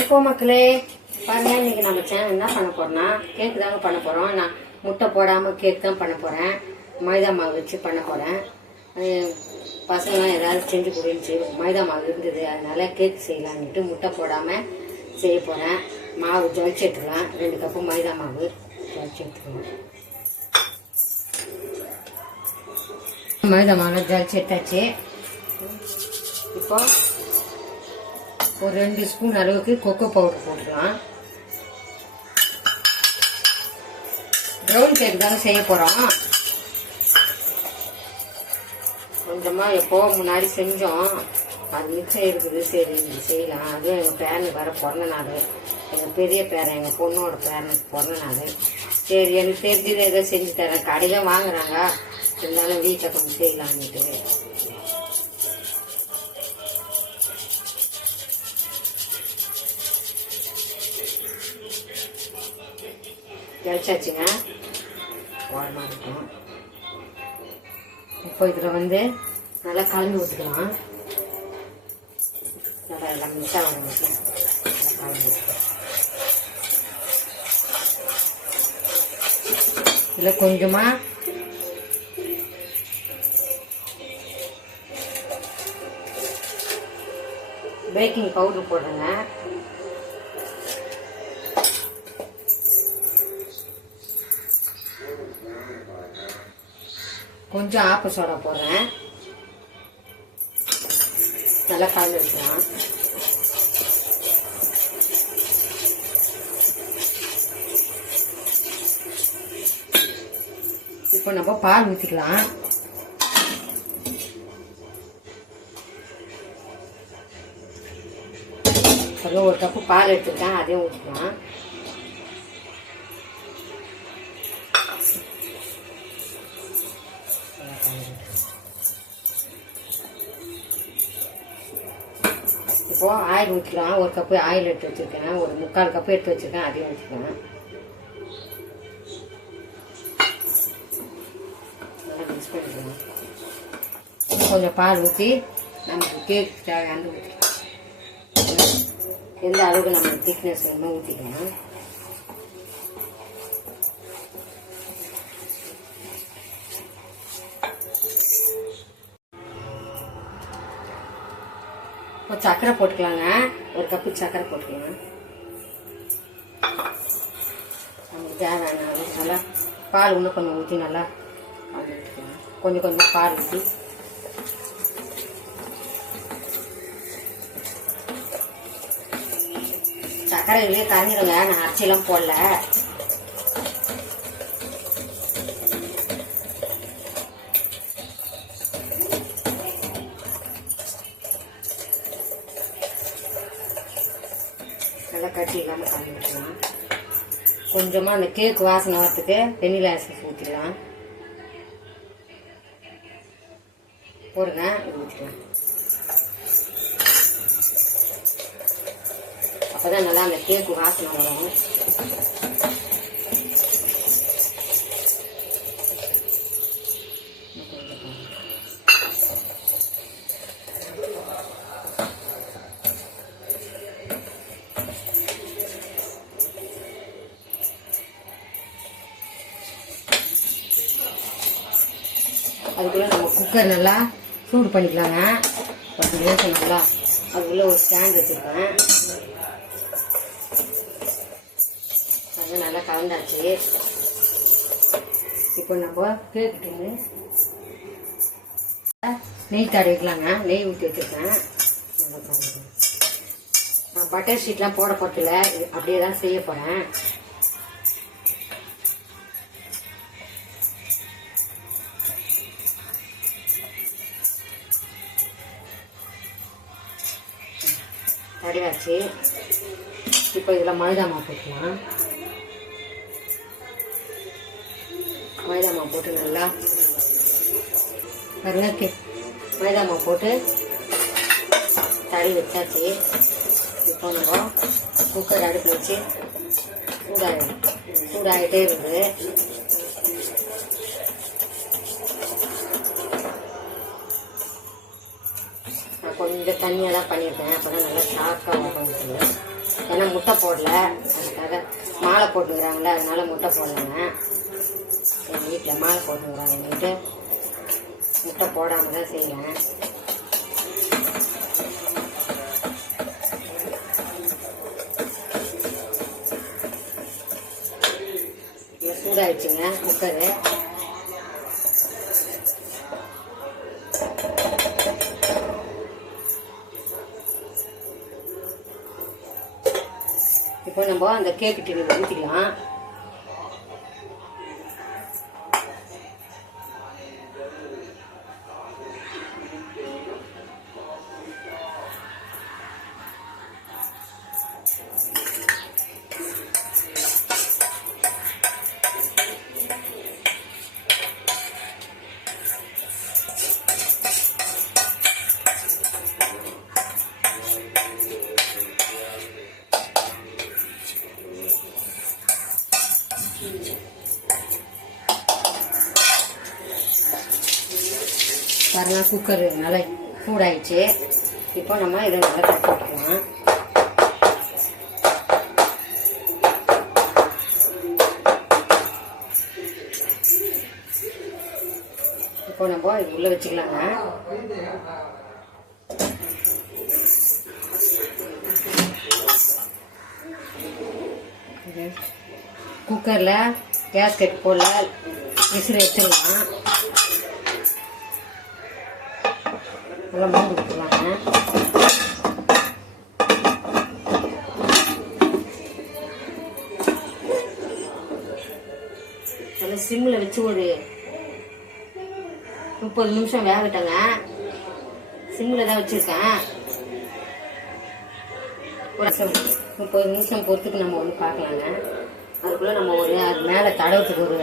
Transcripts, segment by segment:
வணக்கம் மக்களே, பாருங்க இன்னைக்கு நம்ம சேனல் என்ன பண்ண போறோம்னா கேக் தாங்க பண்ண போறோம். நான் முட்டை போடாம கேக் தான் பண்ண போறேன். மைதா மாவு வச்சு பண்ண போறேன். பசங்களாம் ஏதாவது செஞ்சு கொடுந்துச்சு, மைதா மாவு இருந்தது, அதனால கேக் செய்யலான்ட்டு முட்டை போடாம செய்ய போறேன். மாவு ஜலிச்சு எடுத்துக்கலாம். 2 கப்பு மைதா மாவு ஜலிச்சு எடுத்துக்கலாம். மைதா மாவு ஜலிச்சு எடுத்தாச்சு. இப்போ ஒரு 2 ஸ்பூன் அளவுக்கு கொக்கோ பவுடர் போட்டுக்கலாம். ப்ரௌன் கேக் தாங்க செய்ய போறோம். கொஞ்சமா எப்போ முன்னாடி செஞ்சோம், அது மிச்சம் இருக்குது, சரி செய்யலாம். அதுவும் எங்கள் பேரனுக்கு வர பிறந்த நாள், எங்கள் பெரிய பேரன், எங்கள் பொண்ணோட பேரனுக்கு பிறந்த நாள். சரி எனக்கு தெரிஞ்சது ஏதோ செஞ்சு தரேன். கடையில வாங்குறாங்க, இருந்தாலும் வீட்டில் கொஞ்சம் செய்யலான்ட்டு. ஜலிச்சாச்சுங்க, ஓரமாக இருக்கும். இப்போ இதில் நல்லா கலந்து ஊற்றிக்கலாம். நல்லா எல்லாம் மிக்ஸாக வர மட்டும் நல்லா கலந்து ஊற்றிக்கலாம். இதில் கொஞ்சமாக பேக்கிங் பவுடர் போடுறேங்க. கொஞ்சம் ஆப்ப சோடா போடுறேன். நல்லா கலந்து வச்சுக்கலாம். இப்போ நம்ம பால் ஊற்றிக்கலாம். அப்புறம் 1 கப்பு பால் எடுத்துருக்கேன், அதையும் ஊற்றிக்கலாம். இப்போ ஆயில் ஊற்றிக்கலாம். 1 கப்பு ஆயில் எடுத்து வச்சிருக்கேன், ஒரு 3/4 கப்பு எடுத்து வச்சிருக்கேன், அதையும் ஊற்றிக்கலாம். நல்லா மிக்ஸ் பண்ணிக்கலாம். கொஞ்சம் பால் ஊற்றி நமக்கு கேக் தேவையான ஊற்றிக்கலாம். எந்த அளவுக்கு நம்ம திக்னஸ் வேணுமோ ஊற்றிக்கலாம். இப்போ சர்க்கரை போட்டுக்கலாங்க. 1 கப்பு சர்க்கரை போட்டுக்கலாம். நமக்கு தேவையான நல்லா பால் இன்னும் கொஞ்சம் ஊற்றி நல்லா ஊற்றிக்கலாம். கொஞ்சம் கொஞ்சம் பால் ஊற்றி சர்க்கரை இதுலேயே கரைஞ்சிடுங்க. நான் அரிசியெல்லாம் போடல. நல்லா கட்டி இல்லாமல் கலந்துக்கலாம். கொஞ்சமாக அந்த கேக் வாசனை வரத்துக்கு வெண்ணிலா எசன்ஸ் ஊற்றிக்கலாம். போடுங்க, இது ஊற்றிக்கலாம். அப்போதான் நல்லா அந்த கேக்கு வாசனை வரும். அதுக்குள்ளே நம்ம குக்கர் நல்லா சூடு பண்ணிக்கலாங்க. 10 நிமிஷம் நல்லா. அதுக்குள்ளே ஒரு ஸ்டாண்ட் வச்சுருக்கேன். அது நல்லா கலந்தாச்சு. இப்போ நம்ம கேட்டுட்டு நெய் தடவிக்கலாங்க. நெய் ஊற்றி வச்சுருக்கேன். நல்லா கலந்து. நான் பட்டர் ஷீட்லாம் போட போறதில்ல, அப்படியே தான் செய்ய போகிறேன். தடவாச்சு. இப்போ இதில் மைதா மாவு போட்டுக்கலாம். மைதா மாவு போட்டு நல்லா பாருங்க, மைதா மாவு போட்டு தடவி வச்சாச்சு. இப்போ நம்ம குக்கர் அடுப்பில் வச்சு சூடாகிட்டே இருக்குது. கொஞ்சம் தண்ணியாக தான் பண்ணியிருக்கேன். அப்போ தான் நல்லா ஷார்ப்பாக வரும். நான் முட்டை போடல, அதுக்காக மாலை போட்டுக்கிறாங்களே அதனால முட்டை போடலைங்க. எங்கள் வீட்டில் மாலை போட்டுக்கிறாங்க முட்டை போடாமல் தான் செய்வேன். சூடாயிடுச்சுங்க குக்கரு. இப்போ நம்ம அந்த கேக்கு டிவி ஊற்றிக்கலாம். பாருங்க குக்கர் நல்லா சூடாயிடுச்சு. இப்போ நம்ம இதை நல்லா தட்டி விட்டுக்கலாம். இப்போ நம்ம இது உள்ள வச்சுக்கலாங்க. குக்கர்ல கேஸ்கெட் போடல, விசில் எடுத்துக்கலாம். நல்லா மூடி விட்டுருவாங்க. நல்லா சிம்மில் வச்சு ஒரு 30 நிமிஷம் வேகட்டங்க. சிம்மில் தான் வச்சுருக்கேன். ஒரு 30 நிமிஷம் பொறுத்துக்கு நம்ம ஒன்று பார்க்கலாங்க. அதுக்குள்ளே நம்ம அது மேலே தடவுறதுக்கு ஒரு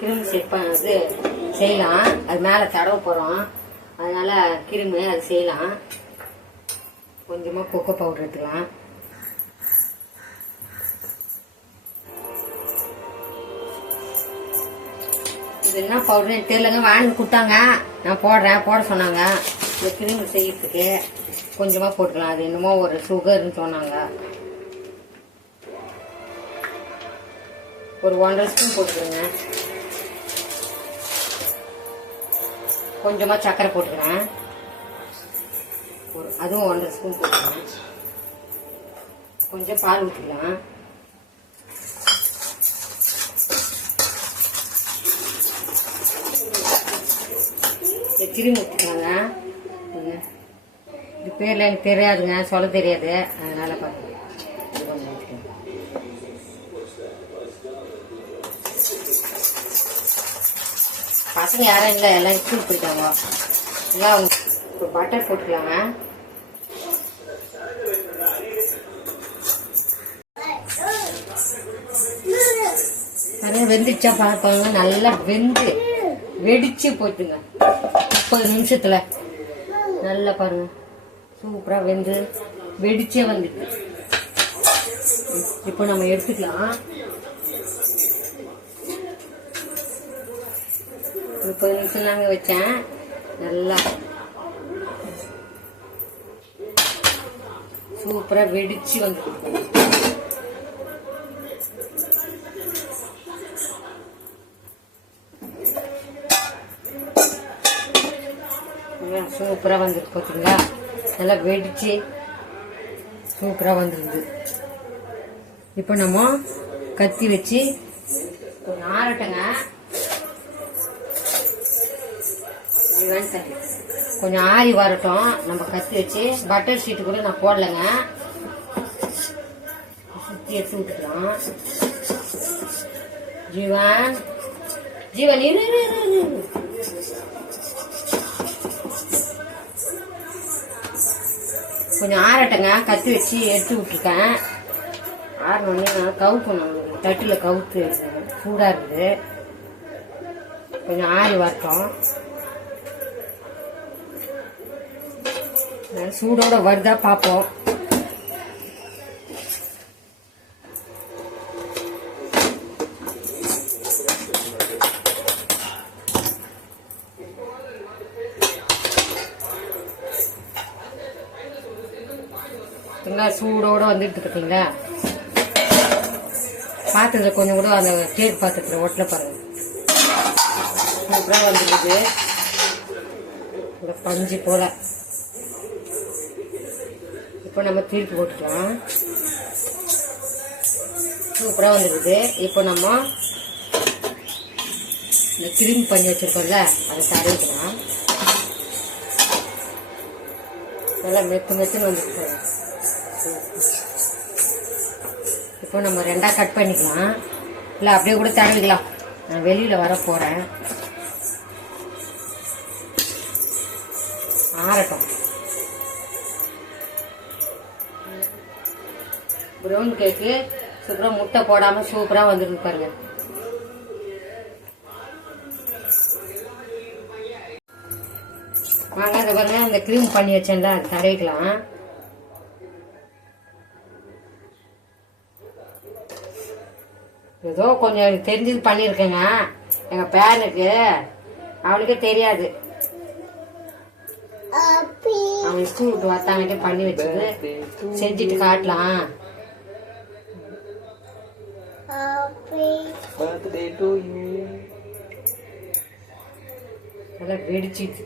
கிருமி செட் பண்ணது செய்யலாம். அது மேலே தடவ போகிறோம், அதனால கிருமி அது செய்யலாம். கொஞ்சமாக கொக்கோ பவுடர் எடுத்துக்கலாம். இது என்ன பவுடர் தெரியலங்க, வாங்கி கொடுத்தாங்க, நான் போட சொன்னாங்க. இந்த கிருமி செய்யறதுக்கு கொஞ்சமாக போட்டுக்கலாம். அது என்னமோ ஒரு சுகர்னு சொன்னாங்க. ஒரு 1.5 ஸ்பூன் போட்டுக்கிறேங்க. கொஞ்சமாக சர்க்கரை போட்டுக்கிறேன். அதுவும் 1.5 ஸ்பூன் போட்டுக்கிறேன். கொஞ்சம் பால் ஊற்றிக்கலாம். கிருமி ஊற்றிக்கலாங்க. இது பேரில் எனக்கு தெரியாதுங்க, சொல்ல தெரியாது, அதனால பாருங்க. பசங்க யாரும் இல்லை, எல்லாம் ஸ்கூல் போயிட்டாங்க. எல்லாம் அவங்க இப்போ பட்டர் போட்டுக்கலாங்க. நிறைய வெந்துச்சா பார்ப்பாங்க. நல்லா வெடிச்சு போச்சுங்க. 30 நிமிஷத்துல நல்லா பாருங்க, சூப்பரா வெடிச்சே வந்துட்டு. இப்போ நம்ம எடுத்துக்கலாம். 30 நிமிஷம் தாங்க வச்சேன். நல்லா சூப்பரா வெடிச்சு வந்துட்டு. சூப்பரா வந்துருக்கு பார்த்தீங்களா, நல்லா வெடிச்சு சூப்பரா வந்துருக்குது. இப்போ நம்ம கத்தி வச்சு கொஞ்சம் ஆறட்டங்க. கொஞ்சம் ஆறி வரட்டும். நம்ம கத்தி வச்சு பட்டர் ஷீட்டு கூட நான் போடலைங்க, சுத்தி எடுத்து விட்டுக்கலாம். ஜீவன் கொஞ்சம் ஆறட்டங்க. கத்தி வச்சு எடுத்து விட்டுருக்கேன். ஆறணுன்னே கவுக்கணும், தட்டில் கவுத்து சூடாக இருக்குது. கொஞ்சம் ஆறி வரட்டும். சூடோட வருதா பார்ப்போம். சூடோட வந்துட்டு இருக்கீங்களா, பாத்திரத்தில் கொஞ்சம் கூட அந்த கேக் பாத்திரத்தில் ஒட்டல பாருங்க. சூப்பராக வந்துருக்கு. இந்த பஞ்சு போல இப்போ நம்ம திருப்பி போட்டுக்கலாம். சூப்பராக வந்துருக்குது. இப்போ நம்ம இந்த கிரீம் பண்ணி வச்சிருக்கோம்ல அதை தடவிக்கலாம். நல்லா மெத்துன்னு வந்துருக்கு. இப்போ நம்ம 2ஆக கட் பண்ணிக்கலாம், இல்லை அப்படியே கூட தடவிக்கலாம். நான் வெளியில் வர போகிறேன், ஆறட்டும். ப்ரௌன் கேக்கு சூப்பராக முட்டை போடாமல் சூப்பராக வந்துருக்கு பாருங்க. வாங்க அதை பாருங்க, இந்த க்ரீம் பண்ணி வச்சேன்ல அது தடவிக்கலாம். ஏதோ கொஞ்சம் எனக்கு தெரிஞ்சது பண்ணியிருக்கேங்க. எங்கள் பேரனுக்கு அவனுக்கே தெரியாது, அவன் ஸ்கூல் விட்டு வந்தாங்கிட்டே பண்ணி வச்சது. செஞ்சுட்டு காட்டலாம். நல்லா வெடிச்சிட்டு